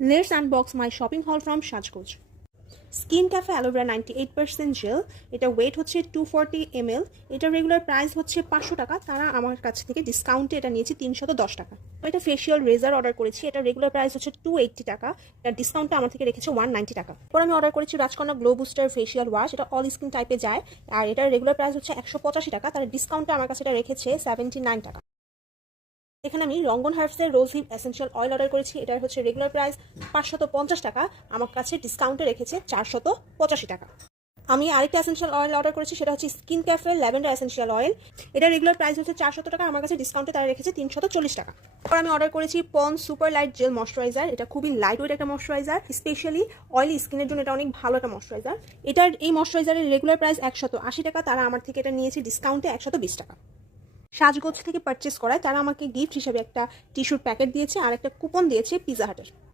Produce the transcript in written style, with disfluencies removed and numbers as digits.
Let's unbox my shopping haul from Sajgoj. Skin cafe aloe vera 98% gel, এটা weight হচ্ছে 240 ml, এটা regular price হচ্ছে 500 টাকা, তারা আমার কাছ থেকে ডিসকাউন্টে এটা নিয়েছি 310 টাকা। এটা ফেশিয়াল রেজার অর্ডার করেছি, এটা রেগুলার প্রাইস হচ্ছে 280 টাকা, এটা ডিসকাউন্টে আমার থেকে রেখেছে 190 টাকা। পর আমি অর্ডার করেছি রাজকন্যা গ্লো বুস্টার ফেশিয়াল ওয়াশ, এটা অল স্কিন টাইপে যায়, আর এটা রেগুলার প্রাইস হচ্ছে 185 টাকা, তার ডিসকাউন্টে আমার কাছে এটা রেখেছে 79 টাকা। এখানে আমি রঙ্গন হার্বসের রোজ হিপ এসেনশিয়াল অয়েল অর্ডার করেছি, এটার হচ্ছে রেগুলার প্রাইস 550 টাকা, আমার কাছে ডিসকাউন্টে রেখেছে 485 টাকা। আমি আরেকটা এসেনশিয়াল অয়েল অর্ডার করেছি, সেটা হচ্ছে skin cafe lavender essential oil, এটা রেগুলার প্রাইস হচ্ছে 400 টাকা, আমার কাছে ডিসকাউন্টে তারা রেখেছে 340 টাকা। আর আমি অর্ডার করেছি ponds super light jail moisturiser, এটা খুবই লাইট ওয়েট একটা ময়শ্চারাইজার, স্পেশালি অয়েলি স্কিনের জন্য এটা অনেক ভালো একটা ময়শ্চারাইজার। এটার এই ময়শ্চারাইজারের রেগুলার প্রাইস 180 টাকা, তারা আমার থেকে এটা নিয়েছে ডিসকাউন্টে 120 টাকা। সাজগোজ থেকে পারচেস করায় তারা আমাকে গিফট হিসেবে একটা টিস্যুর প্যাকেট দিয়েছে আর একটা কুপন দিয়েছে পিজা হাটের।